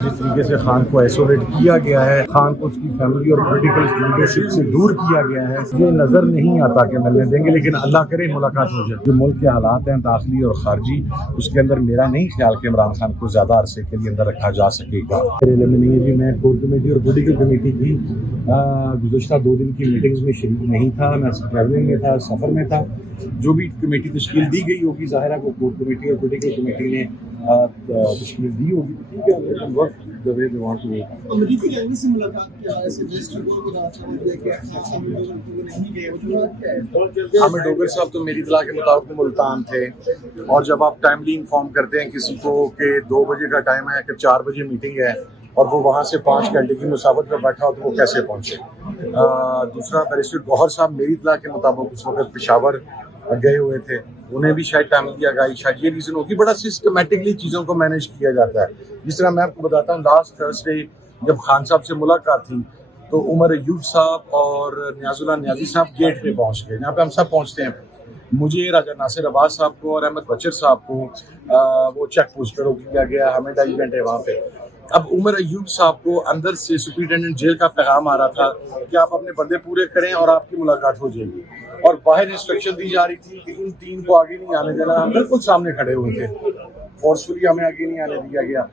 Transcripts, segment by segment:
जिस तरीके से खान को आइसोलेट किया गया है, खान को उसकी फैमिली और पॉलिटिकल लीडरशिप से दूर किया गया है, ये नजर नहीं आता कि मिलने देंगे, लेकिन अल्लाह करे मुलाकात हो जाए। जो मुल्क के हालात हैं दाखिली और खारजी, उसके अंदर मेरा नहीं ख्याल कि इमरान खान को ज्यादा अरसे के लिए अंदर रखा जा सकेगा। मेरे इल्म में नहीं है जी, मैं कोर कमेटी और पॉलिटिकल कमेटी की गुज़श्ता 2 दिन की मीटिंग्स में शरीक नहीं था, मैं ट्रैवलिंग में था, सफर में था। जो भी कमेटी तश्कील दी गई होगी, ज़ाहिर है वो कोर कमेटी और पॉलिटिकल कमेटी ने तश्कील दी होगी, ठीक है, work the way they want to. अमरीकी जंगी से मुलाकात किया है, सजेस्ट लेके हामिद डोगर साहब तो मेरी इत्तला के मुताबिक मुल्तान थे, और जब आप टाइमली इन्फॉर्म करते हैं किसी को कि 2 बजे का टाइम है कि 4 बजे मीटिंग है और वो वहाँ से 5 घंटे की मुसाफत में बैठा हो तो वो कैसे पहुँचे। दूसरा बैरिस्टर गौहर साहब मेरी इत्तला के मुताबिक उस वक्त पेशावर गए हुए थे, उन्हें भी शायद टाइम दिया गया, शायद ये रीज़न होगी। बड़ा सिस्टमेटिकली चीज़ों को मैनेज किया जाता है। जिस तरह मैं आपको बताता हूँ, लास्ट थर्सडे जब खान साहब से मुलाकात थी तो उमर अयूब साहब और नियाजुल्लाह नियाजी साहब गेट पे पहुंच गए, जहाँ पे हम सब पहुंचते हैं। मुझे राजा नासिर अब्बास साहब को और अहमद बचर साहब को वो चेक पोस्ट पर रोक लिया गया, हमें 2.5 घंटे वहाँ पे। अब उमर अयूब साहब को अंदर से सुपरिटेंडेंट जेल का पैगाम आ रहा था कि आप अपने बंदे पूरे करें और आपकी मुलाकात हो जाएगी, और बाहर इंस्ट्रक्शन दी जा रही थी कि इन 3 को आगे नहीं आने देना। हम बिल्कुल सामने खड़े हुए थे, फोर्सफुली हमें आगे नहीं आने दिया गया।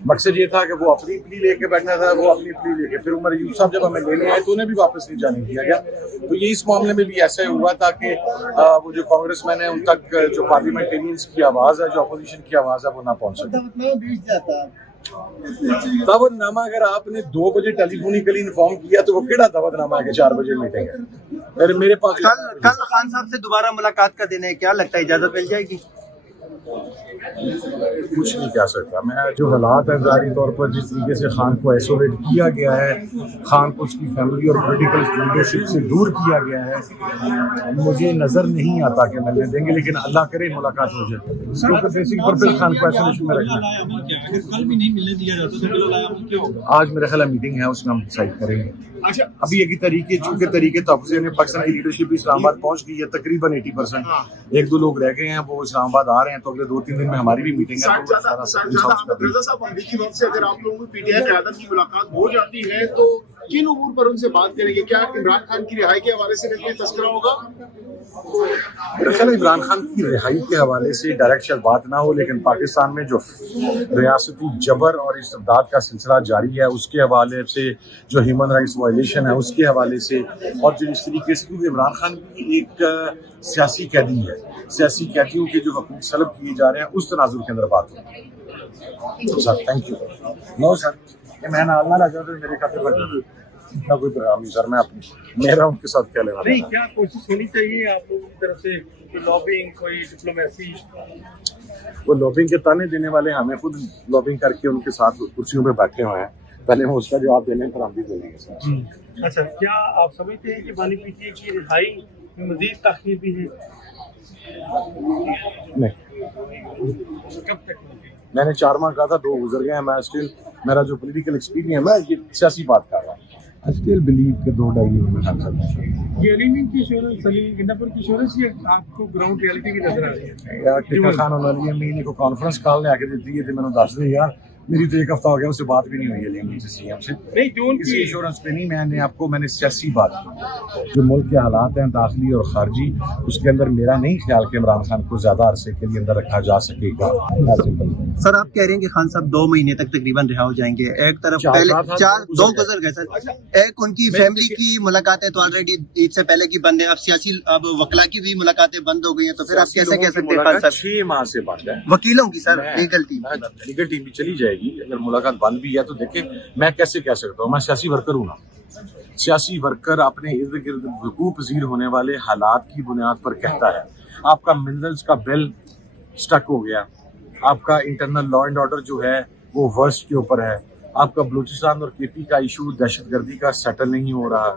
मकसद ये था कि वो अपनी प्ली लेके बैठना था, वो अपनी प्ली लेके, फिर उमर अयूब साहब जब हमें लेने आए तो उन्हें भी वापस नहीं जाने दिया गया। तो ये इस मामले में भी ऐसा हुआ था कि वो जो कांग्रेसमैन है उन तक जो पार्लियामेंटेरियंस की आवाज़ है, जो अपोजिशन की आवाज़ है, वो ना पहुँच सके। दावतनामा अगर आपने 2 बजे टेलीफोनिकली इन्फॉर्म किया तो वो केड़ा दावतनामा है कि 4 बजे मीटिंग है। मेरे पास कल खान साहब से दोबारा मुलाकात का दिन है, क्या लगता है इजाजत मिल जाएगी? कुछ नहीं कह सकता मैं। जो हालात हैं ज़ाहिरी तौर पर, जिस तरीके से खान को आइसोलेट किया गया है, खान को उसकी फैमिली और पॉलिटिकल लीडरशिप से दूर किया गया है, मुझे नज़र नहीं आता कि मिलने देंगे, लेकिन अल्लाह करे मुलाकात हो जाए। क्योंकि बेसिक पर्पस खान को आइसोलेशन में रखना। कल भी नहीं मिलने दिया जाता तो आज मेरा ख्याल मीटिंग है, उसमें हम डिसाइड करेंगे। अच्छा, अभी एक ही तरीके चूंकि तरीके तहफ़्फ़ुज़ में पाकिस्तान की लीडरशिप इस्लामाबाद पहुंच गई है तकरीबन 80%। 1-2 लोग रह गए हैं, वो इस्लामाबाद आ रहे हैं, तो अगले 2-3 दिन में हमारी भी मीटिंग है। रज़ा साहब, अमरीकी वक्त से अगर आप लोगों को पीटीआई क़यादत की मुलाकात हो जाती है तो किन उमूर पर उनसे बात करेंगे? क्या इमरान खान की रिहाई के हवाले से कोई तज़किरा होगा? मेरा ख्याल इमरान खान की रिहाई के हवाले से डायरेक्ट शायद बात ना हो, लेकिन पाकिस्तान में जो रियासती जबर और इस्तेबदाद का सिलसिला जारी है उसके हवाले से, जो ह्यूमन राइट्स वायलेशन है उसके हवाले से, और जो इस तरीके से, क्योंकि इमरान खान भी एक सियासी कैदी है, सियासी कैदियों के जो हकूक़ सलब किए जा रहे हैं उस तनाजुर के अंदर बात हो। तो sir thank you. No sir, ये मैं नाल ना लगा तो मेरे खाते पर इतना कोई पैगाम नहीं सर, मैं मेरा उनके साथ क्या लेना। नहीं, क्या कोशिश होनी चाहिए आप लोगों की तरफ से, कोई लॉबिंग, कोई डिप्लोमेसी? वो लॉबिंग के ताने देने वाले हमें खुद लॉबिंग करके उनके साथ कुर्सियों पे बैठे हुए हैं, पहले हम उसका जवाब देने पर हम भी देंगे सर। अच्छा, क्या आप समझते हैं कि बानी पीटीआई की रिहाई में मजीद ताख़ीर भी है? नहीं, कब तक होगी? मैंने 4 माह कहा था, 2 गुजर गए हैं। मैं स्टिल, मेरा जो पॉलिटिकल एक्सपीरियंस, मैं ये सियासी बात कर रहा हूँ, आई स्टिल बिलीव कि 2-2.5 महीने में हम सब ये अलीमिंग की शोरत, सलीम गिन्नापुर की शोरत से आपको ग्राउंड रियलिटी भी नजर आ रही है? यार टिक्का खान वाली अमीन को कॉन्फ्रेंस कॉल ने आके दी थी, मैंने 10 दिन यार मेरी तो 1 हफ्ता हो गया उससे बात भी नहीं हुई है अलीम से, सीएम से नहीं, जो किसी उनकी इंश्योरेंस पे नहीं। मैंने सियासी बात की। जो मुल्क के हालात हैं दाखिली और खारजी, उसके अंदर मेरा नहीं ख्याल कि इमरान खान को ज्यादा अरसे के लिए अंदर रखा जा सकेगा। सर आप कह रहे हैं कि खान साहब 2 महीने तक तकरीबन रिहा हो जाएंगे। एक तरफ पहले 2 गुजर गए सर, एक उनकी फैमिली की मुलाकातें तो ऑलरेडी ईद से पहले की बंद है, अब सियासी, अब वकला की भी मुलाकातें बंद हो गई हैं, तो फिर आप कैसे कह सकते हैं खान साहब? 6 माह से बंद है वकीलों की सर, लीगल टीम भी चली जाएगी। अगर मुलाकात बंद भी है तो देखें, मैं कैसे कह सकता हूँ, मैं सियासी वर्कर हूँ ना। सियासी वर्कर अपने इर्द गिर्द वकूअ पज़ीर होने वाले हालात की बुनियाद पर कहता है। आपका मिनरल्स का बिल स्टक हो गया, आपका इंटरनल लॉ एंड ऑर्डर जो है वो वर्स्ट के ऊपर है, आपका बलूचिस्तान और केपी का इशू दहशतगर्दी का सेटल नहीं हो रहा,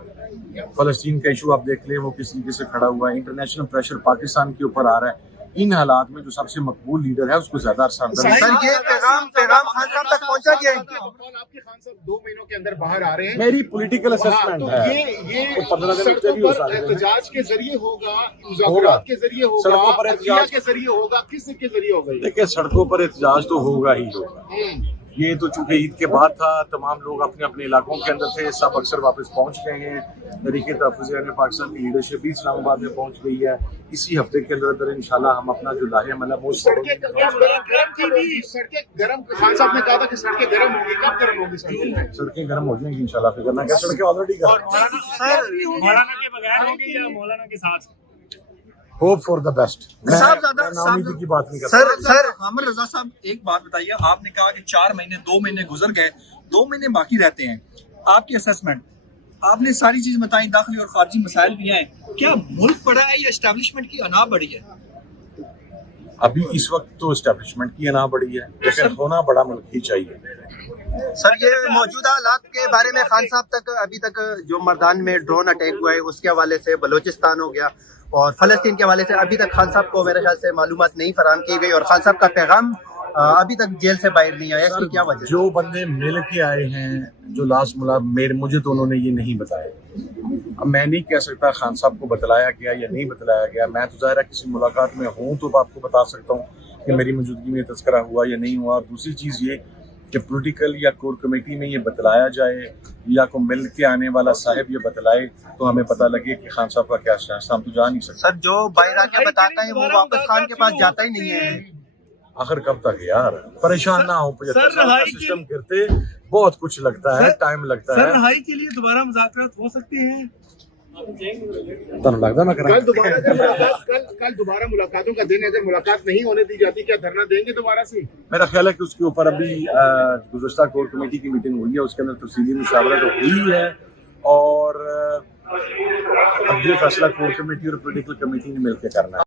फ़लस्तीन का इशू आप देख लें वो किस तरीके से खड़ा हुआ है, इंटरनेशनल प्रेशर पाकिस्तान के ऊपर आ रहा है। इन हालात में जो सबसे मकबूल लीडर है उसको ज्यादा अरसा अंदर सर ये पैगाम खान साहब तक पहुंचा गया है? आपके खान साहब 2 महीनों के अंदर बाहर आ रहे हैं। मेरी पॉलिटिकल असेसमेंट तो है। ये तो 15 दिन सड़कों भी हो पर सकते हैं। एहतजाज के जरिए होगा, मुज़ाकरात के जरिए होगा, सड़कों पर अदलिया के जरिए होगा, किस के जरिए होगा? देखिए, सड़कों पर एहतजाज तो होगा ही होगा, ये तो चूंकि ईद के बाद था, तमाम लोग अपने अपने इलाकों के अंदर थे, सब अक्सर वापस पहुंच गए हैं। तहरीके तहफ़्फ़ुज़ यानी पाकिस्तान की लीडरशिप भी इस्लामाबाद में पहुंच गई है। इसी हफ्ते के अंदर इंशाल्लाह हम अपना जो लाहे मतलब वो सड़कें गर्म, खान साहब ने कहा था कि सड़कें गर्म होंगी, कब गर्म होंगी सड़कें गर्म हो जाएंगी इंशाल्लाह। फिक्र ना करें, सड़कें ऑलरेडी गर्म। मौलाना के बगैर होंगे या मौलाना के साथ? Hope for the best. साहब नाउमीदी की बात नहीं करता। सर आमिर रजा साहब, एक बात बताइए, आपने कहा कि 4 महीने 2 महीने गुजर गए, 2 महीने बाकी रहते हैं, आपकी असेसमेंट, आपने सारी चीज बताई, दाखिली और खारजी मसाइल भी हैं, क्या मुल्क बड़ा है या एस्टेब्लिशमेंट की अना बड़ी है? अभी इस वक्त तो एस्टेब्लिशमेंट की अना बड़ी है, लेकिन होना बड़ा मुल्क ही चाहिए। सर ये मौजूदा हालात के बारे में खान साहब तक अभी तक जो मर्दान में ड्रोन अटैक हुआ है उसके हवाले से, बलोचिस्तान हो गया और फलस्तीन के हवाले से अभी तक खान साहब को मेरे ख्याल से मालूमात नहीं फराहम की गई और खान साहब का पैगाम अभी तक जेल से बाहर नहीं आया। इसकी क्या वजह? जो बंदे मिल के आए हैं, जो लास्ट मुझे तो उन्होंने ये नहीं बताया। अब मैं नहीं कह सकता खान साहब को बतलाया गया या नहीं बतलाया गया। मैं तो ज़ाहिर है किसी मुलाकात में हूँ तो आपको बता सकता हूँ कि मेरी मौजूदगी में तज़किरा हुआ या नहीं हुआ। दूसरी चीज़ ये कि पॉलिटिकल या कोर कमेटी में ये बतलाया जाए या को मिल के आने वाला साहिब ये बतलाए तो हमें पता लगे कि खान साहब का क्या स्टैंड। हम तो जा नहीं सकते। सर जो बाहर आके बताता है वो वापस खान के पास जाता ही नहीं है। आखिर कब तक यार, परेशान ना हो। 75 साल का सिस्टम करते बहुत कुछ लगता है, टाइम लगता है। रहाई के लिए दोबारा मुज़ाकरात हो सकते हैं? तो लगता मैं कल दोबारा मुलाकातों का दिन, अगर मुलाकात नहीं होने दी जाती क्या धरना देंगे दोबारा से? मेरा ख्याल है कि उसके ऊपर अभी गुज़श्ता कोर कमेटी की मीटिंग हुई है, उसके अंदर तफसीली मुशावरा तो हुई है और अब ये फैसला कोर कमेटी और पॉलिटिकल कमेटी ने मिलकर करना है।